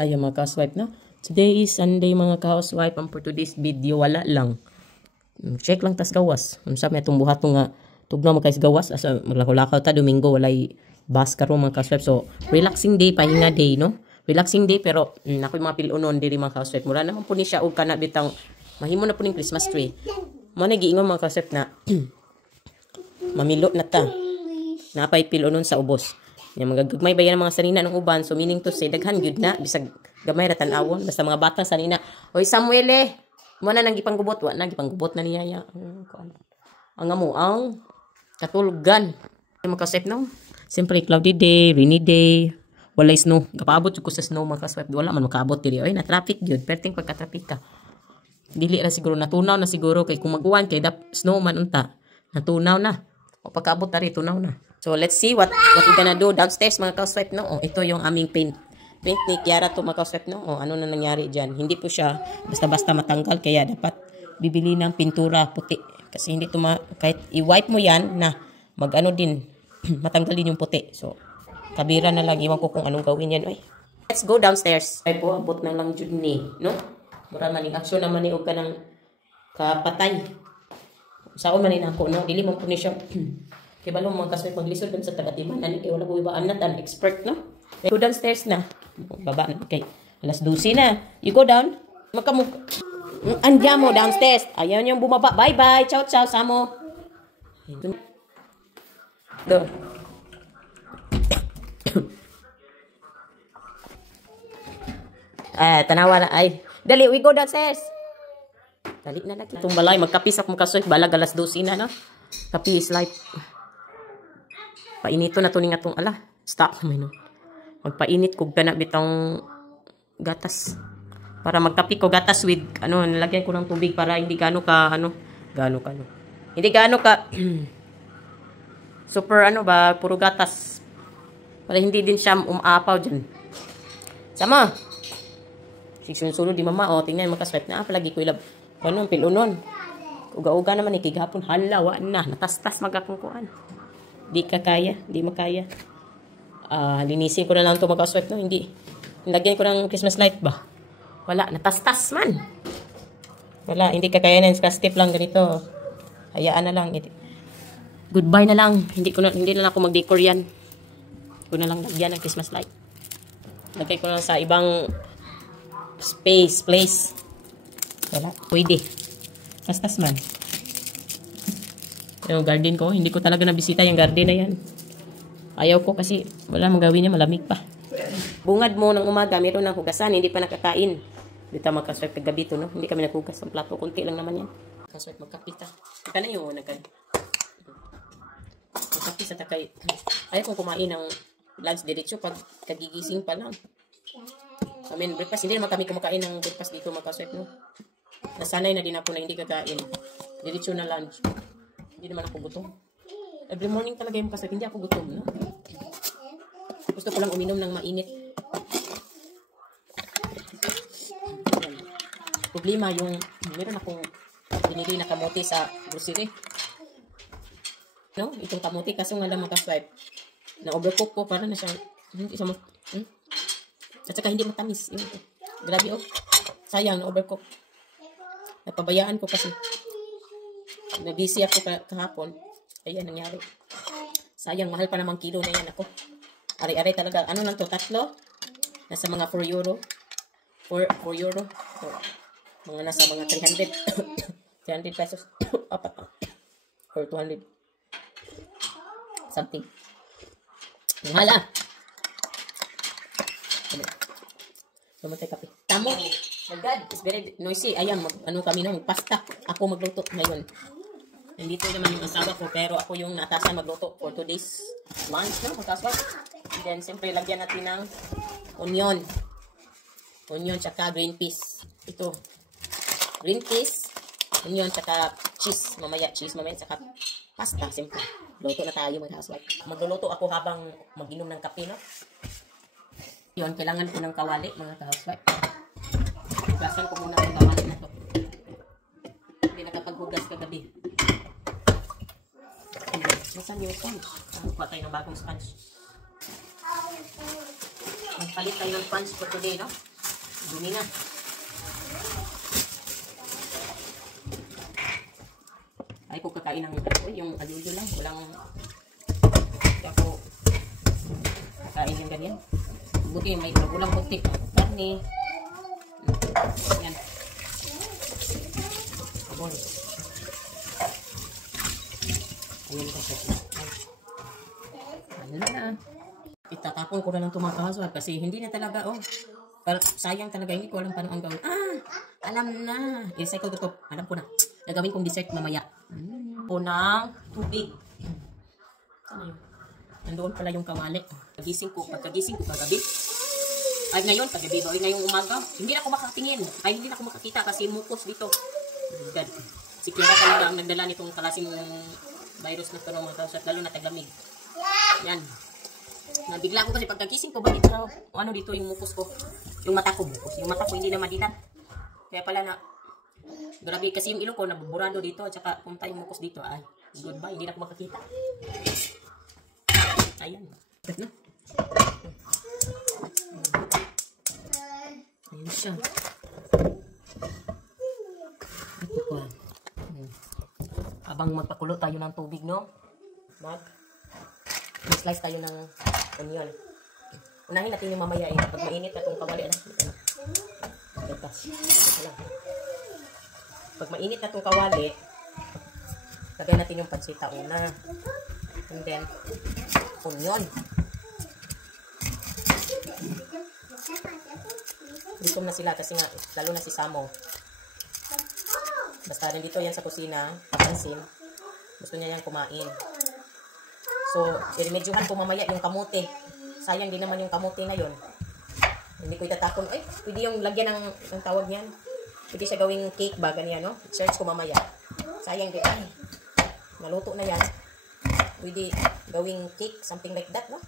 Ayun mga ka-housewife no. Today is Sunday mga ka-housewife. And for today's video, wala lang. Check lang tas gawas. Sa may itong buhat nga tugnaw mga gawas. Asa maglakaw-lakaw ta Domingo walay bus karon mga ka-housewife. So relaxing day, pahinga day no. Relaxing day pero nakoy mga pilunon diri mga ka-housewife. Mura naman po ni siya og kana bitang mahimo na po ning Christmas tree. Mo na giingon mga ka-housewife na mamilo na ta. Napay pilunon sa ubos. Yung magagagmay ba yan ang mga sanina ng uban. So meaning to say, daghan gyud na. Bisag gamay ra tan-awon. Basta mga batang sanina. Oy Samuel eh. Mo na nang gipanggubot. Wa na gipanggubot na niya. Ang amo ang katulgan. Mga kasep no? Siyempre cloudy day, rainy day. Walay snow. Kapaabot ko sa snow mga kasep. Wala man makaabot diri. Oy na traffic gyud. Perting pagka-traffic ka. Dili ra siguro natunaw na siguro kay kung mag-uwan kay snow man unta. Natunaw na. O pagkaabot tari tunaw na. So, let's see what we're gonna do downstairs, mga ka-housewife, no? Oh, ito yung aming paint ni Kiara to, mga ka-housewife, no? Oh, ano na nangyari dyan? Hindi po siya basta-basta matanggal, kaya dapat bibili ng pintura puti. Kasi hindi to kahit i-wipe mo yan, na mag-ano din, matanggal din yung puti. So, kabira na lang. Iwan ko kung anong gawin yan. Ay, let's go downstairs. Ay po, abot na lang dyan ni, no? Mura maning aksyon naman ni, huwag ka ng kapatay. Saan manin ako, no? Dili mo po ni siya. Kaya balong mga kasway paglisod sa tagatiman. Kaya wala ko iba. I'm not an expert, no? Go downstairs na. Baba na. Okay. Alas 12 na. You go down. Andiyan mo downstairs. Ayaw niyong bumaba. Bye-bye. Ciao, ciao. Samo. Go. Tanawa na. Ay. Dali, we go downstairs. Dali na lagi. Itong balay. Magkapis ako mga kasway. Balag alas 12 na, no? Kapi is like... Painito na to ning atong ala. Stop naman no. Magpainit kog kana bitang gatas. Para magkapi ko gatas with ano, nilagyan ko ng tubig para hindi gaano ka Hindi gaano ka super ano ba, puro gatas. Para hindi din siya umaapaw diyan. Sama. Sunod di mama, oh tingnan makaswipe na palagi ko ilab. Kanon pilunon. Uga-uga naman ikigapon halawa na natastas magakungkuan. Di makaya. Linisin ko na lang ito mag-swipe, no? Hindi. Nilagyan ko ng Christmas light ba? Wala. Natastas man. Wala. Hindi kakaya na. Step lang ganito. Hayaan na lang. Goodbye na lang. Hindi na ako mag-decor yan. Ko na lang lagyan ng Christmas light. Lagay ko lang sa ibang place. Wala. Pwede. Tastas man. Yung garden ko, hindi ko talaga nabisita yung garden na yan. Ayaw ko kasi wala magawin niya, malamig pa. Bungad mo ng umaga, meron ng hugasan, hindi pa nakakain. Dito magkaswipe kagabi to, no? Hindi kami naghugas ng plato, kunti lang naman yan. Magkaswipe, magkapita. Ika na yun, magkapita takay. Ayaw kong kumain ng lunch diretso pag kagigising pa lang. I mean, breakfast, hindi naman kami kumakain ng breakfast dito magkaswipe, no? Nasanay na din ako na hindi kakain. Diretso na lunch. Hindi naman ako gutom. Every morning talaga yung kasi hindi ako gutom, no? Gusto ko lang uminom ng mainit. Problema yung meron akong binili na kamote sa grocery. No? Itong kamote kaso nga lang makaswipe. Na overcook ko para na siya hindi siya at saka hindi matamis. Grabe oh. Sayang na overcook. Napabayaan ko kasi. Na-busy ako kahapon. Ayan, nangyari. Sayang, mahal pa namang kilo na yan ako. Ari-ari talaga. Ano lang to? 3? Nasa mga 4 euro. 4 euro. So, mga nasa mga 300. 300 pesos. Apat na. Or 200. Something. Mahal ah. Lumatay kape. Tamo. My God, it's very noisy. Ayan, ano kami na, pasta. Ako magluto ngayon. Nandito naman yung asawa ko, pero ako yung natasan magluto for today's lunch, no? Magkaswag. And then, siyempre, lagyan natin ng onion. Onion, tsaka green peas. Ito. Green peas, onion, tsaka cheese. Mamaya, tsaka pasta. Siyempre, luto na tayo, magkaswag. Magluluto ako habang mag-inom ng kape, no? Yun, kailangan ko ng kawali, mga ka-housewife. Hugasan ko muna ang kawali na to. Hindi nakapaghugas kagabi. Nasaan yung sponge? Kuha tayo ng bagong sponge. Magpalit tayo ng pants for today, no? Dumi na. Ay ko kakain ng yung aluyo lang. Walang ako kakain yung ganyan. Buti may ulang puti. Karne. Yan. Abon. Ayun kasi. Ano na. Itatapon ko na lang itong mga kahaswag kasi hindi na talaga, sayang talaga, hindi ko alam paano ang gawin. Alam na. I-recycle ko ito. Alam ko na. Gagawin kong dessert mamaya. Punang tubig. Ano yun? Nandoon pala yung kawali. Pagkagising ko kagabi. Ay ngayon, paggabi ba? Ay ngayong umaga. Hindi na ako makatingin. Ay hindi na ako makakita kasi mukos dito. God. Si Kira talaga ang nagdala nitong kalasing virus na ito ng mga kausat. Lalo na taglamig. Yan. Nabigla ko kasi pagkagising ko, bakit ano dito yung mukos ko? Yung mata ko mukos. Yung mata ko hindi na madilat. Kaya pala na, grabe kasi yung ilong ko nabuburado dito. At saka punta yung mukos dito. Ay, goodbye. Hindi na ako makakita. Ayan. Na. Ayan siya. Ito pa. Habang magpakulo tayo ng tubig, no? Mag-slice tayo ng onion. Unahin natin yung mamaya. Pag mainit na itong kawali. Pag mainit na itong kawali, lagay natin yung pansita una. And then, onion. Gutom na sila kasi nga, lalo na si Samo. Basta nandito yan sa kusina, papansin, gusto niya yan kumain. So, i-remedyohan ko mamaya yung kamote. Sayang din naman yung kamote ngayon. Hindi ko itatapon. Ay, pwede yung lagyan ng tawag niyan. Pwede siya gawing cake ba, ganyan, no? Search ko mamaya. Sayang din. Ay, naluto na yan. Pwede gawing cake, something like that, no?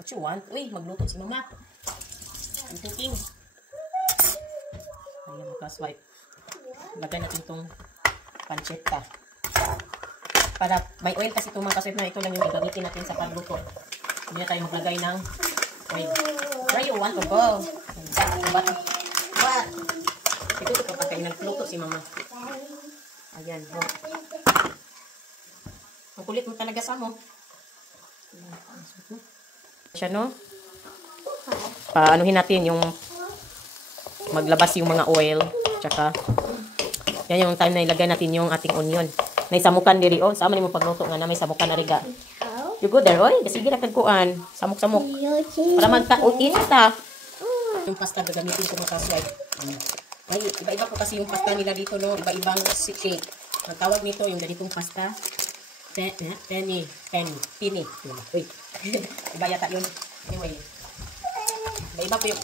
What you want? Uy, magluto si mama. I'm cooking. Ayan, makaswipe. Lagay natin itong pancetta. Para may oil kasi itong makaswipe na ito lang yung gagamitin natin sa pagluto. Hindi na tayo maglagay ng oil. Where you want to go? What? Ito ito kapag kayo nagluto si mama. Ayan. Ang kulit mo talaga, Samo. Siya, no? Paanuhin natin yung maglabas yung mga oil. Tsaka, yan yung time na ilagay natin yung ating onion. May samukan diri, sama ni mo pagluto nga na may samukan na riga. You go there, oy. Kasi gila kagkuan. Samuk-samuk. Para magka-utin ta. Yung pasta gagamitin ko makaswipe. Ay, iba-iba po kasi yung pasta nila dito, no? Iba-ibang shape. Ang tawag nito, yung ganitong pasta. Penny. Uy. Iba yata yun. Anyway. Iba po yung...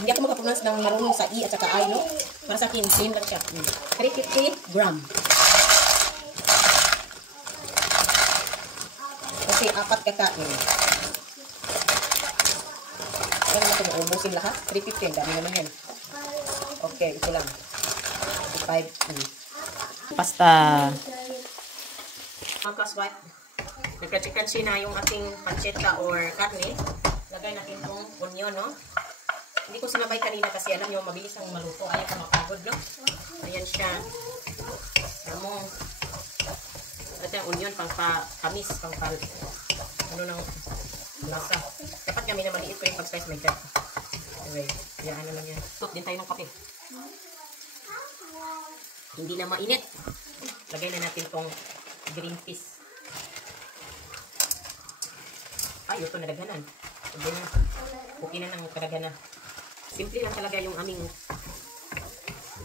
Hindi ako makapronounce ng marunong sa I at saka I, no? Para sa akin, same lang siya. 350 gram. Kasi 4 kakain. Kaya naman ito maubusin lahat. 350. Dami naman yan. Okay, ito lang. 5. Pasta. Magkaswipe. Nagka-chicken na yung ating pancetta or karne. Lagay natin itong onion, no? Hindi ko sinabay kanina kasi alam nyo, mabilis ang maluto. Ayaw ka mapagod, no? Ayan siya. Alam mo, ito yung onion, pang-tamis, ano nang lasa. Dapat kami na maliit ko yung pag-slice, my God. Anyway, kaya ano lang yan. Tut din tayo ng kape. Hindi na mainit. Lagay na natin itong green peas. Ay, ito nadaghanan. Hindi na. Okay na ng kadagana. Simple lang talaga yung aming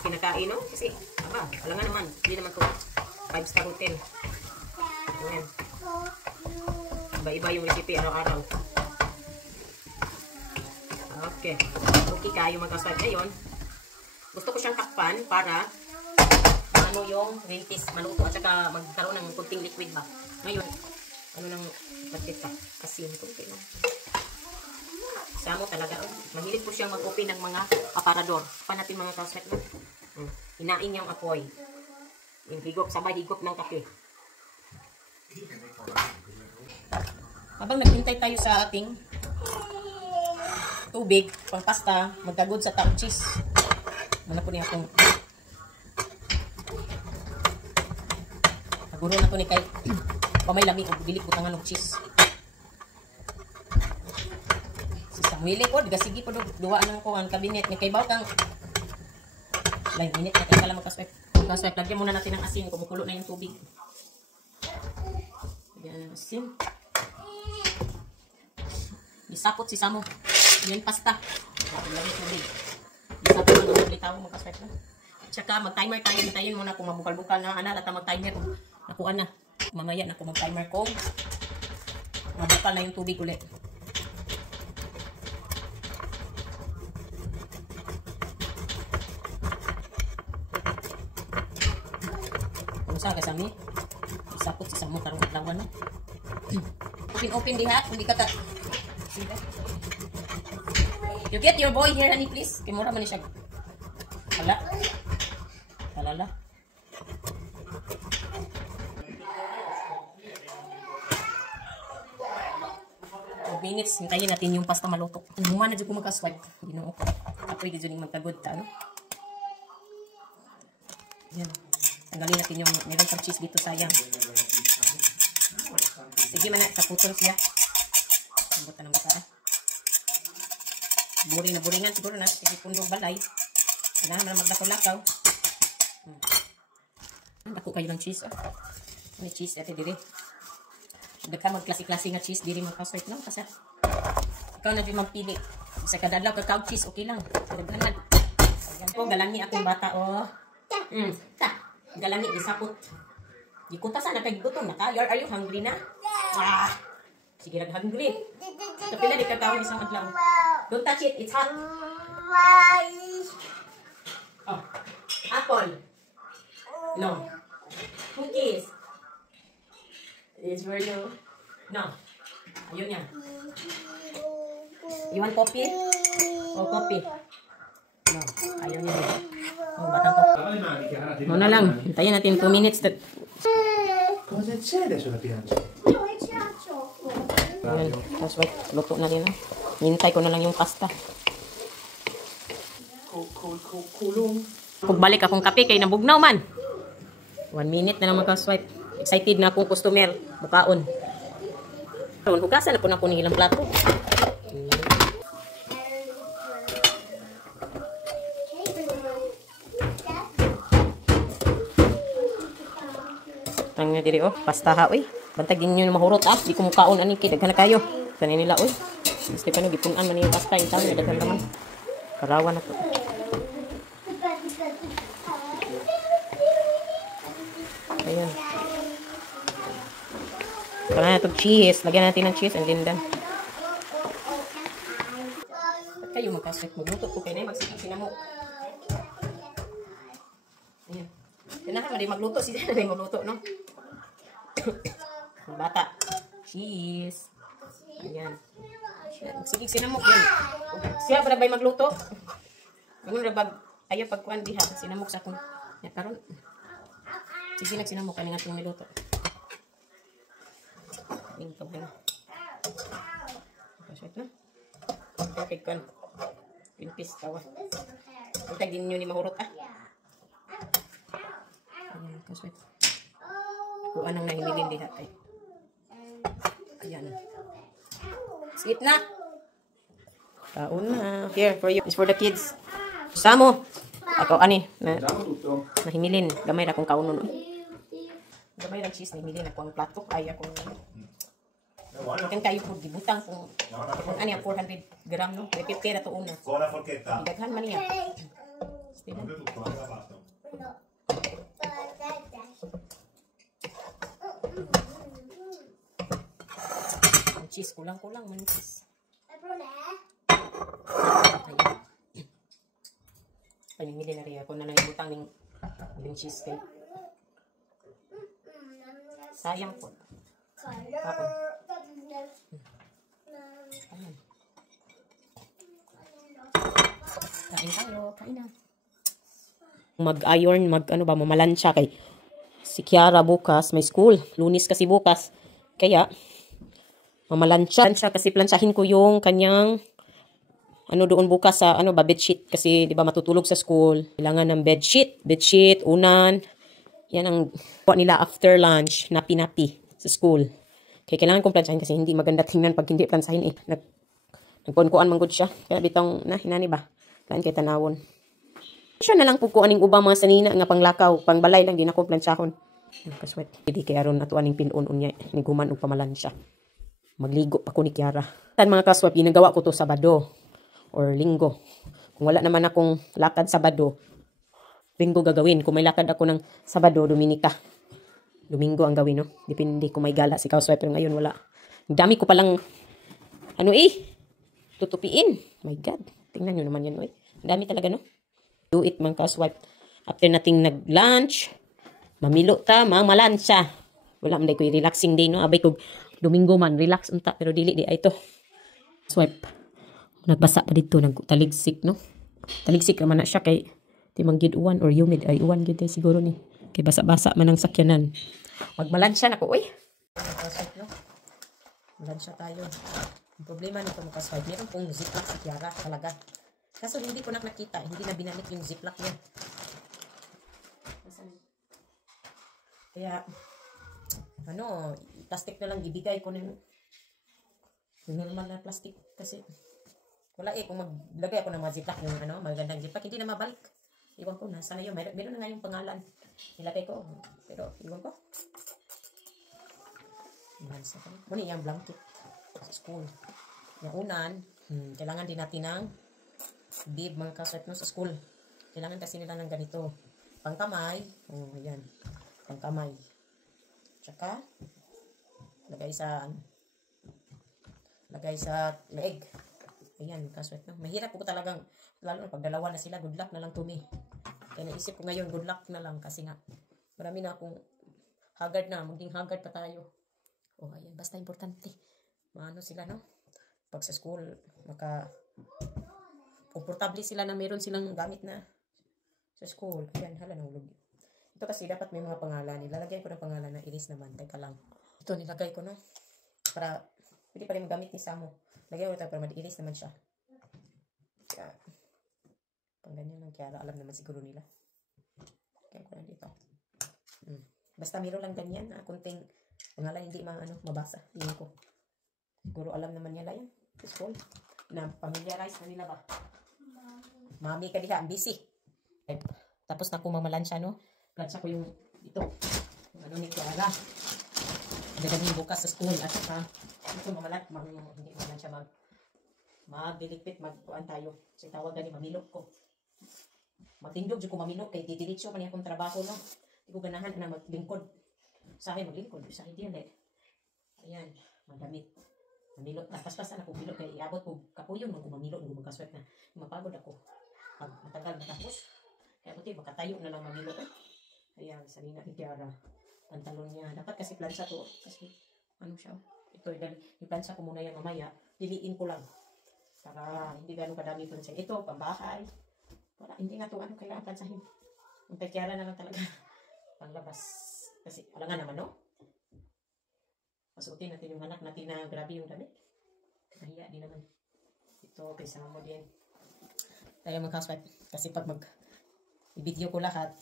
kinakain, no? Kasi, wala nga naman. Hindi naman ito 5-star hotel. Ayan. Iba-iba yung recipe araw-araw. Okay. Okay kayo magkaswipe. Ngayon, gusto ko siyang takpan para ano yung green peas maluto at saka magkaroon ng kunting liquid ba. Ngayon, ano nang Bakit pa? Asin ko. Okay lang. Samo talaga. Mahilig po siyang mag-open ng mga aparador. Pa natin mga kausmet mo. Hinain niyang apoy. Yung higop, sabay higop ng kape. Habang naghintay tayo sa ating tubig, pang pasta, magkagod sa top cheese. Muna po niya akong naguro na to ni kay pamay lami o dili ko tangan og cheese. Samuel ko, sige po duwa ng ko ang kabinet ni kay baw kang lay minute na kay kala magkaswipe. Magkaswipe, lagyan muna natin ng asin, kumukulo na yung tubig. Lagyan ng asin. Isapot si Samo. Yan pasta. Lagyan ng tubig. Isapot ng tubig tawag magkaswipe na. Tsaka mag-timer tayo, hintayin muna kung mabukal-bukal na ana, lata mag-timer kung nakuha na. Mamaya na kung mag-timer kung mabukal na yung tubig ulit. Sa kasami isapot si Samo karong adlaw no. Open diha kung di ka ta. You get your boy here honey please. Kay mura man ni siya. Hala. Halala. Minutes hintayin natin yung pasta maluto. Human na jud ko magka-swipe. Ginoo ko. Apoy di jud ning magkagod ta no. Yan. Tanggalin natin yung meron pang cheese dito sayang. Sige man na, kaputol siya. Ang buta ng bata. Buring na buringan siguro na. Sige pundong balay. Kailangan na magdakaw-lakaw. Ako kayo ng cheese. May cheese ate diri. Dagka magklase-klase nga cheese diri magkaswerte no. Kasi ikaw na din magpili. Sa kadadlaw kakao cheese okay lang. Daghanan. Ayan po, galangi akong bata oh. Galani, isapot. Di ko tasa na kagigutom na ka. Are you hungry na? Ah! Sige, nag-hungry. Kapila di kakawin isang adlaw. Don't touch it. It's hot. Oh. Apple. No. Cookies. It's for you. No. Ayun yan. You want coffee? Oh, coffee. No. Ayaw niya din. Oh, batang ko. Muna lang. Hintayin natin 2 minutes. Cosa c'è adesso la piange? Ayan. Tapos wait. Luto na rin. Hintay ko na lang yung pasta. Pagbalik akong kape kay nabugnaw man. 1 minute na lang magka-swipe. Excited na akong customer. Bukaon. Hugasan na po na po ng ilang plato. Ang diri oh, pasta ha oy. Bantag din niyo mahurot ah, di ko mukaon ani kay daghan na kayo. Kanin nila oy. Gusto pa no gipunan man yung pasta yung tawo daghan naman. Karawan na to. Ayan. Kaya na itong cheese. Lagyan natin ng cheese and then kayo magkaswit. Magluto ko kayo na yung magsikin mo. Ayan. Kailangan mo din magluto. Siya na din magluto, no? Bata. Cheese. Ayan. Sige, sinamok yan. Siya ba na ba'y magluto? Ganun na ba? Ayaw pagkuhan diha. Sinamok sa akong. Yan, karon. Sige, nagsinamok ka nga itong niluto. Ayan, kabay na. Kaswit na. Okay, kan. Pinpis, tawa. Huwag din nyo ni mahurot, ah. Ayan, kaswit. Kung anong nahimilin diha, ay. Ayan. Sweet na. Taon na. Here, for you. It's for the kids. Samo. Ako, ani. Nahimilin. Gamay na akong kaunon. Gamay lang cheese. Nahimilin akong plato. Ay, akong... Kan kayo po dibutang kung ani 400 gram no. May 50 na to una. Con la forchetta. Daghan man niya. Proprio tutto, anche la pasta. Ang cheese kulang-kulang man cheese. Panimili na rin ako na lang ibutang ng cheese cake. Sayang po. Ako. Ayan. Kain tayo. Kain na. Mag-iron, mamalansya kay si Kiara bukas. May school. Lunis kasi bukas. Kaya, mamalansya kasi plansahin ko yung kanyang doon bukas sa bedsheet kasi 'di ba matutulog sa school. Kailangan ng bedsheet, unan. Yan ang kuha nila after lunch, napi-napi sa school. Kaya kailangan kong plansahin kasi hindi maganda tingnan pag hindi plansahin eh. Nagkuan-kuan man gud siya. Kaya bitong hinani ba. Kaan kay tanawon. Siya na lang pugkuan ning ubang mga sanina nga panglakaw, pangbalay lang din ako plantsahon. Kaswet. Hindi kay aron ato aning pilon unya ni guman og pamalansya. Magligo pa ko ni Kiara. Tan mga kaswap, ginagawa ko to Sabado or Linggo. Kung wala naman akong lakad Sabado, Linggo gagawin. Kung may lakad ako ng Sabado, Dominika. Domingo ang gawin, no? Depende kung may gala si Kauswipe. Pero ngayon, wala. Ang dami ko palang, tutupiin. My God. Tingnan nyo naman yan, no? Ang dami talaga, no? Do it, mga Kauswipe. After nating nag-lunch, mamilo ta, malansya. Wala, manday ko relaxing day, no? Abay ko, Domingo man, relax unta. Pero dili, di, ito. Swipe. Nagbasa pa dito, nagtaligsik, no? Taligsik naman na siya kay timanggid uwan or humid. Ay, uwan gid siguro ni. Kay basa-basa man ang sakyanan. Magmalansya na ko, uy. No? Malansya tayo. Ang problema nito mga kaswag, meron pong ziplock si Kiara talaga. Kaso hindi ko nakita, hindi na binalik yung ziplock niya. Kaya, plastic na lang ibigay ko ng normal na plastic kasi wala kung maglagay ako ng mga ziplock yung magandang ziplock, hindi na mabalik. Iwan ko, nasa na yun. Meron na nga yung pangalan. Nilagay ko. Pero, iwan ko. Muna yung blanket sa school. Yung unan, kailangan din natin ng bib, mga kaswet no, sa school. Kailangan kasi nila ng ganito. Pangkamay. Ayan. Pangkamay. Tsaka, lagay sa leeg. Ayan, kaswet no. Mahirap po talagang, lalo na pag dalawa na sila, good luck na lang to me. Kaya naisip ko ngayon, good luck na lang kasi nga, marami na akong haggard na, maging haggard pa tayo. Ayan, basta importante. Maano sila, no? Pag sa school, komportable sila na meron silang gamit na sa school. Ayan, hala nahulog. Ito kasi dapat may mga pangalan. Nilalagay ko ng pangalan na iris naman. Teka lang. Ito nilagay ko, no? Para, pwede pa rin magamit ni Samo. Lagay ko ito para madiilis naman siya. Kaya, pang ganyan ng Kiara, alam naman siguro nila. Kaya ko na dito. Basta meron lang ganyan, kunting pangalan, hindi mabasa. Yun ko. Siguro alam naman nila yan. School. Na familiarize na nila ba? Mami ka diha, ang busy. Tapos na kung mamalansya, no? Plansya ko yung ito. Yung ni Kiara. Gagawin bukas sa school. At saka, ito hindi mamalansya magdilikpit, magpuan tayo. So, tawag gani, mamilok ko. Magtindog, ko mamilok. Kaya didiritso pa niya akong trabaho, no? Hindi ko ganahan na maglingkod. Sa akin, maglingkod. Sa akin, yan eh. Ayan, madamit. Mamilok. Paspasan ako milok. Kaya iabot ko kapuyon. Kung mamilok, kung magkaswet na. Mapagod ako. Pag matagal matapos. Kaya buti, makatayo na lang mamilok. Ayan, salina ni Kiara. Pantalon niya. Dapat kasi plansa to. Kasi, siya? Ito, iplansya ko muna yan mamaya. Piliin ko lang. Para hindi gano'ng kadami ito siya. Ito, pambahay. Wala, hindi nga ito kailangan plansahin. Ang Kiara na lang talaga. Panglabas. Kasi, wala nga naman, no? Pasutin natin yung anak natin na grabe yung damit. Nahiya din naman. Ito, kaysa mo din. Tayo mag-housewife. Kasi pag i-video ko lahat,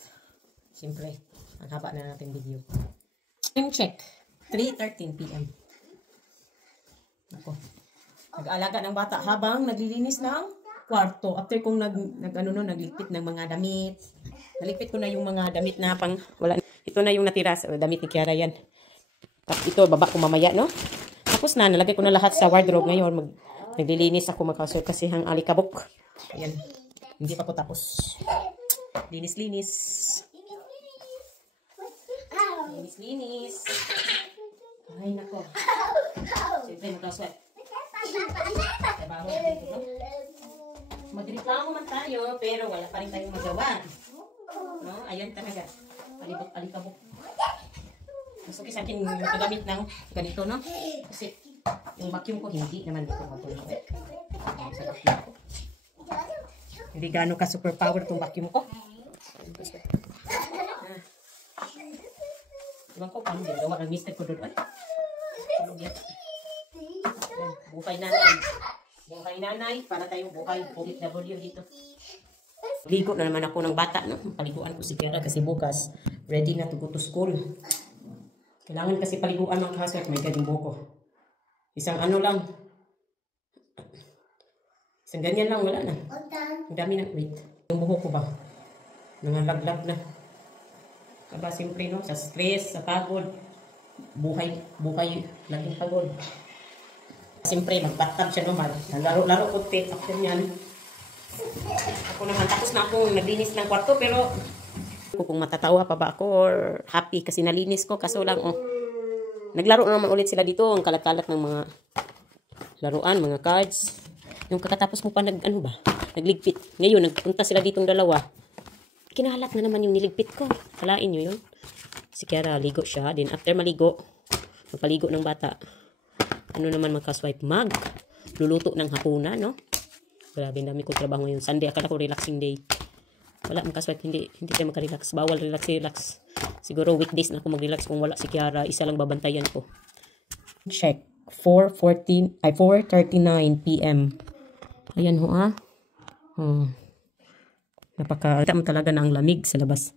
siyempre, ang haba na natin video. Time check. 3:13 PM. Ako. Nag-aalaga ng bata habang naglilinis ng kwarto. After kong nagligpit ng mga damit. Naligpit ko na yung mga damit na wala. Ito na yung natira sa damit ni Kiara yan. Tapos ito, baba ko mamaya, no? Tapos nalagay ko na lahat sa wardrobe ngayon. Naglilinis ako magkasur kasi ang alikabok. Ayan. Hindi pa ko tapos. Linis-linis. Linis-linis. Ay, nako. Siyempre, magkasur. Magreklamo man tayo, pero wala pa rin tayong magawa. No? Ayan talaga. Alikabok. Gusto ko sa akin makagamit ng ganito, no? Kasi Yung vacuum ko, hindi naman ito matuloy. Sa vacuum ko. Hindi gaano ka superpower itong vacuum ko. Diba ko, paano din? Gawa ng mister ko doon. Ay, tulog yan. Buhay nanay. Buhay nanay. Para tayong buhay OFW dito. Ligo na naman ako ng bata. No? Paliguan ko si Kiara kasi bukas ready na to go to school. Kailangan kasi paliguan ng housework. May gading buko. Isang ano lang. Isang ganyan lang. Wala na. Ang dami na. Wait. Yung buho ko ba? Nangalaglag na. Aba, siyempre no. Sa stress, sa pagod. Buhay. Laging pagod. Siyempre, mag-bathtub siya naman. Laro-laro ko tape. After yan. Ako naman, tapos na akong naglinis ng kwarto, pero kung matatawa pa ba ako or happy kasi nalinis ko, kaso lang, naglaro naman ulit sila dito, ang kalat-kalat ng mga laruan, mga cards. Yung kakatapos mo pa nagligpit. Ngayon, nagpunta sila ditong dalawa. Kinalat na naman yung niligpit ko. Kalain nyo yun. Si Kiara, ligo siya. Then after maligo, magpaligo ng bata. Ano naman mag-housewife? Luluto ng hapunan, no? Grabe, dami kong trabaho ngayon. Sunday, akala ko relaxing day. Wala, makaswipe, hindi tayo makarelax. Bawal relax. Siguro weekdays na ako mag-relax kung wala si Kiara. Isa lang babantayan ko. Check. 4:39 p.m. Ayan ho, Kita mo talaga na ang lamig sa labas.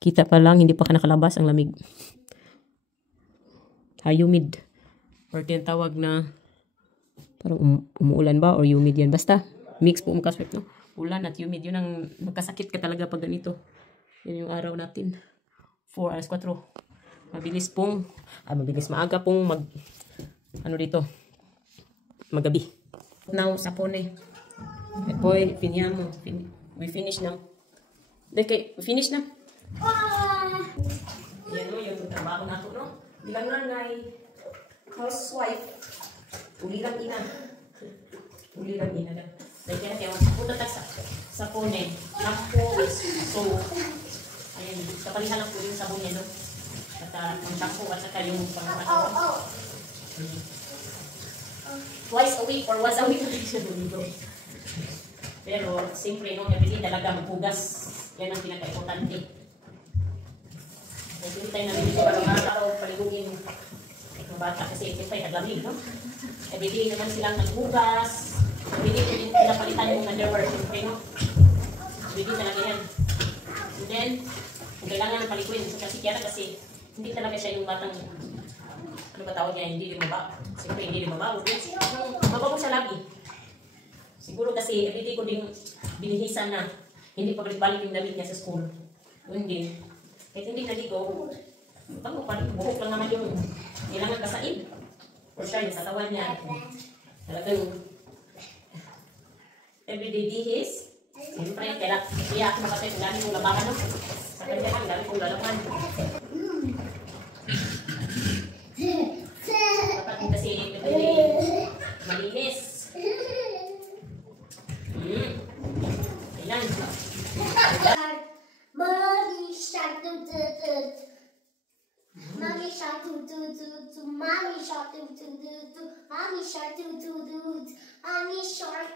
Kita pa lang, hindi pa ka nakalabas ang lamig. Humid. Or tinatawag na parang umuulan ba or humid yan. Basta, mix po makaswip, no? Ulan at humid. Yun ang magkasakit ka talaga pag ganito. Yan yung araw natin. 4 alas 4. Maaga pong magabi. Now, sapone. Boy, finiamo. We finish now. Okay, we finish na. Yan o, yung trabaho nato, no? Bilang nanay, housewife, ulilang ina daw. Dahil kaya punta tayo sa phone shampoo is so, ayan, kapalihan lang po yung sabon niya, no? At ang shampoo at saka yung pangmatawa. Twice a week or once a week na siya dito. Pero, siyempre, no, everyday talaga maghugas. Yan ang pinaka-importante. Kasi hindi tayo namin ito para mga araw paligugin ng bata kasi siyempre naglamig, no? Everyday naman silang naghugas. Everyday din pinapalitan yung underwear, siyempre, no? Everyday talaga yan. And then, kung kailangan ng paliguin, so kasi Kiara kasi hindi talaga siya yung batang, ano ba tawag niya, hindi lumaba. Siyempre, hindi lumaba. Mabago siya lagi. Siguro kasi everyday ko din binihisan na hindi pa balik yung damit niya sa school. Hindi. Kahit hindi naligo, buhok lang naman yung kailangan kasain. For sure, yung katawan niya. Talagang everyday dihis. Siyempre, kaya ako makasay kung dami kong labakan, no? Sa kanya lang, dami kong lalaban. Dapat kasi everyday malinis. Ayan. Mommy shark do do do. Mommy shark do do do do. Mommy shark do do do do. Mommy shark do do do. Mommy shark.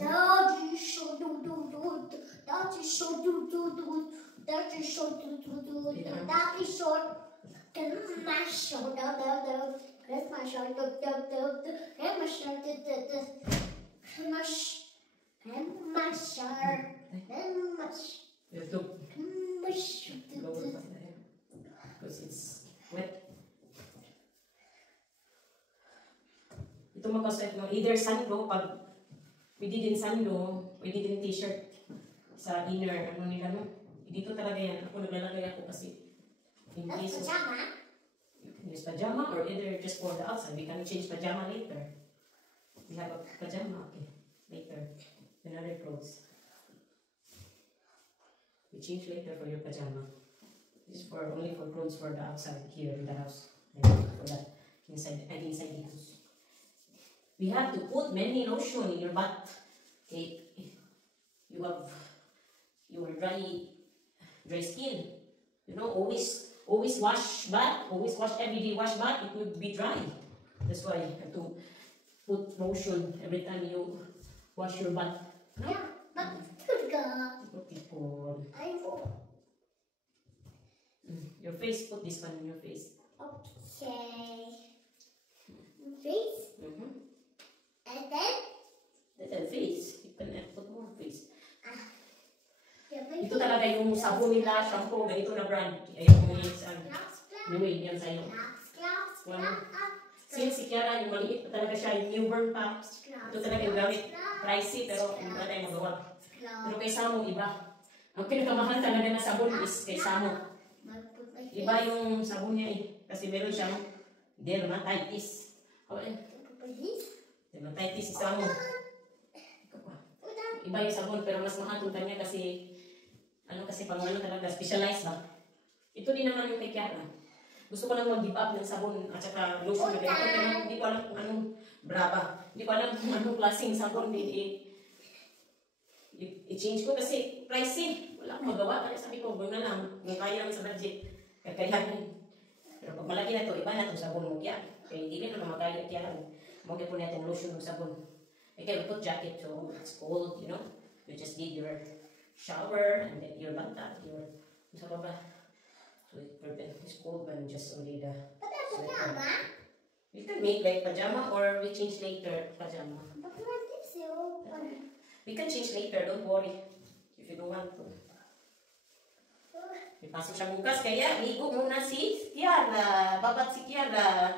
Daddy shark do do do. Daddy shark do do do. Daddy shark do do do. Daddy shark. Grandma shark do do do. Grandma shark do do do. Grandma shark do do do. Grandma shark. Grandma shark. Grandma shark. YouTube. Because it's wet. Ito makasuot mo. Either sando, pag pwede din sando, pwede din t-shirt sa inner, ano nila, no? Dito talaga yan. Ako naglalagay ako kasi in case of, you can use pajama or either just for the outside. We can change pajama later. We have a pajama, okay, later. Another clothes. We change later for your pajama. This is for only for clothes for the outside here in the house. And for that inside and inside the house. We have to put many lotion in your butt. Okay, you have your dry skin. You know, always wash butt. Always wash every day. Wash butt. It will be dry. That's why you have to put lotion every time you wash your butt. No? Yeah, but good Okay, cool. I know. Your face, put this one on your face. Okay. Face. And then? That's the face. You can put more face. Yeah, Ito talaga yung sabon nila, shampoo, ganito na brand. Ayun mo yung anyway, yan sa'yo. Since si Kiara, yung maliit pa talaga siya, yung newborn pa. Ito talaga yung gamit. Pricey, pero hindi ba tayo magawa. Pero kay Samo, iba. Ang pinakamahal talaga na sabon is kay Samo. Iba yung sabon niya eh. Kasi meron siyang dermatitis. Dermatitis si Samo. Iba yung sabon, pero mas mahal yung kanya kasi pang talaga, specialized ba? Ito din naman yung kay Kiara. Gusto ko lang mag-give up ng sabon at saka lotion na ganito. Pero hindi ko alam kung anong brava. Hindi ko alam kung anong klaseng sabon. I-change ko kasi pricey. Wala akong magawa. Kaya sabi ko, huwag na lang. Kung kaya lang sa budget. Kakayanin. Pero pag malaki na ito, iba na itong sabon mo kaya. Kaya hindi rin naman makaya kaya. Magkaya po na itong lotion ng sabon. Okay, we put jacket so it's cold, you know. You just need your shower and then your bathtub, your sa baba. So it prevents it's cold when just only the sweater. We can make like pajama or we change later pajama. We can change later, don't worry. If you don't want to. May pasok siya bukas kaya ligo muna si Kiara. Babat si Kiara.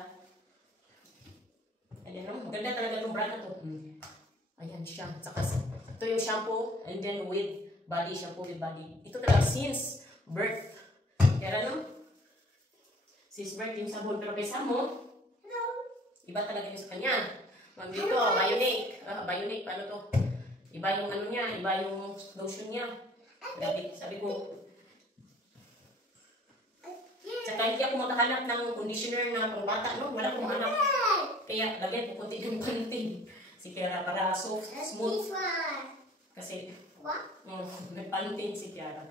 Ayan o, maganda talaga itong brand na to. Ayan siya. Saka ito yung shampoo and then with body, shampoo with body. Ito talaga since birth. Kaya ano? Since birth yung sabon. Pero kay Samo, iba talaga yung sa kanya. Dito, Bionic. Bionic, paano to? Iba yung ano niya, iba yung lotion niya. Grabe, sabi ko. Saka hindi ako makahanap ng conditioner na pang bata, no? Wala akong hanap. Kaya lagyan ko kunti ng panting. Si Kiara para soft, smooth. Kasi, nagpanting si Kiara.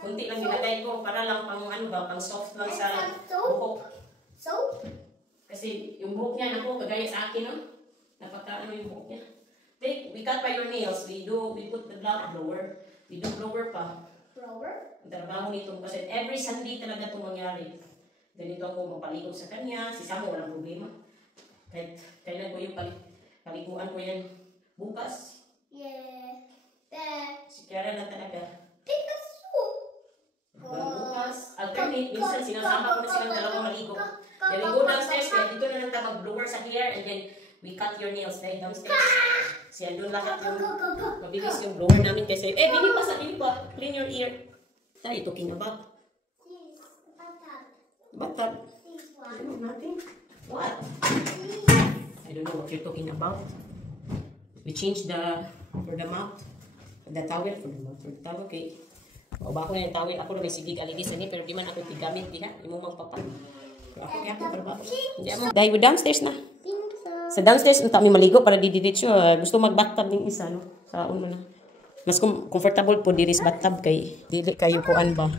Kunti lang nilagay ko para lang pang ano ba, pang soft lang sa buhok. Soap? Kasi yung buhok niya, naku, kagaya sa akin, no? Napaka ano yung buhok niya. We cut by your nails. We put the blower. We do blower pa. Blower? Ang trabaho nito kasi every Sunday talaga itong mangyari. Ganito ako mapaligo sa kanya. Si Samo walang problema. Kahit kailan ko yung paliguan ko yan bukas. Yeah. Si Kiara na talaga. Take a soup. Bukas. Alternate. Minsan sinasama ko na silang dalawang maligo. Then we go downstairs. Kaya dito na lang tayo mag-blower sa hair. And then we cut your nails dahil downstairs. Siya doon lahat yung mabilis yung blower namin kasi bili pa. Clean your ear. What are you talking about? Bathtub. I don't know nothing. What? I don't know what you're talking about. We changed for the mouth. The towel for the mouth. For the towel, okay. O ba ako na yung towel. Ako na may sigig alinis ni pero di man ako tigamit diha. Imo mang papa. Pero ako kaya ako para ba? Di mo. Dahil we downstairs na. Sa downstairs unta mi maligo para didiretso. Gusto mag-bathtub ning isa no. Sa uno na. Mas comfortable po diri sa bathtub kay dili kayo kuan ba.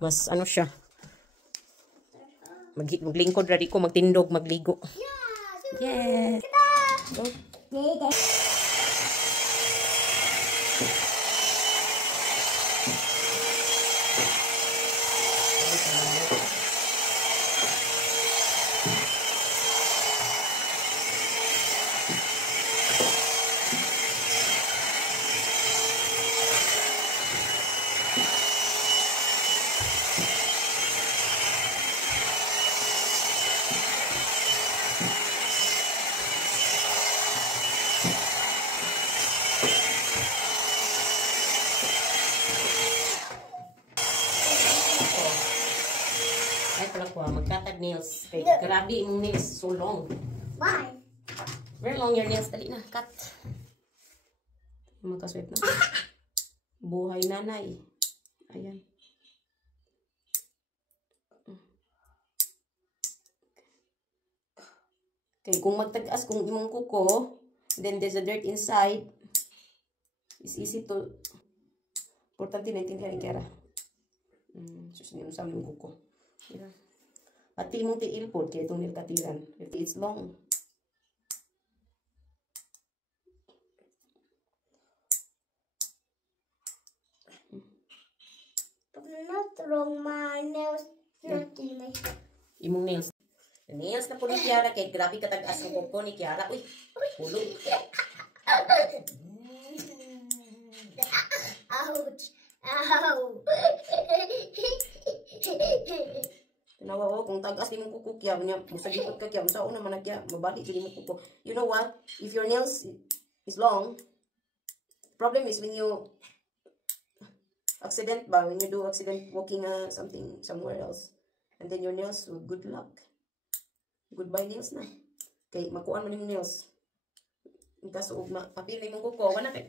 Mas ano siya. Maglingkod ra di ko magtindog magligo. Yes. Magkatag nails. Kay grabe yung nails. So long. Why? Very long your nails. Dali na. Cut. Magkasweep na. Buhay nanay. Ayan. Okay. Kung magtagas, kung imong kuko, then there's a dirt inside. It's easy to... Importante na itindihan ni Kiara. Susunod sa aming kuko. Yeah. Hati mong tiil po, kaya itong nilkatiran. If it's long. But not wrong, my nails dirty. Imong nails. Nails na po ni Kiara, kay grabe katagas ang kuko ni Kiara. Uy, pulog. Ouch. Ow. Tinawa ko, kung tagas di mong kuko kya, musagipot ka kya, masao naman na kya, mabalik di mong kuko. You know what? If your nails is long, problem is when you accident ba, when you do accident walking something somewhere else, and then your nails, so good luck. Goodbye nails na. Kay makuan man yung nails. Kaso mapili mong kuko, wala kay.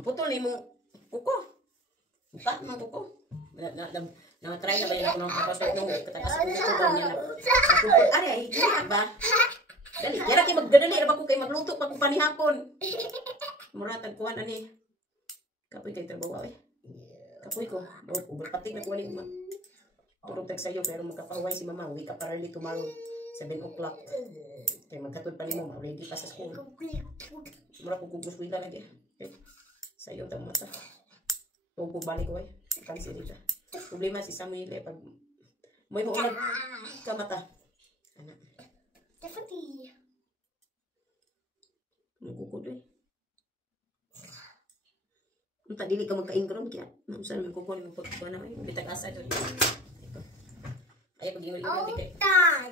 Maputol ni mong kuko. Muta mong kuko. Na-try na ba yun ako ng kapasok nung katakas ko nito ba niya na. Ari, hindi ba? Dali, kaya kayo magdadali na ba ko kayo magluto pag panihapon. Muratag kuhan ani. Kapoy kayo trabaho eh. Kapoy ko. Uberpatig na kuhanin mo. Turog tag sa'yo pero magkapaway si mama. Wake up early tomorrow. 7 o'clock. Kaya magkatod pa ni mo. Ready pa sa school. Mura ko kuguswila lagi. Okay. Sa'yo tang mata. Huwag ko balik ko eh. Cancel dito. Problema si Samuel eh. Pag may mo ulag ka mata. Anak. Definitely. Magkukod eh. Unta dili ka magka-ingron kaya. Nausan naman kukunin mo pagkukuha na eh. Bitag asa ito. Ayaw pag-ingol-ingol di kay.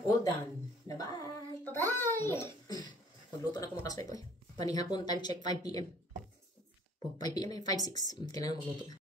All done. Bye-bye. Bye-bye. Magluto na ako makasway ko eh. Panihapon, time check 5 p.m. 5 p.m. eh, 5-6. Kailangan magluto na.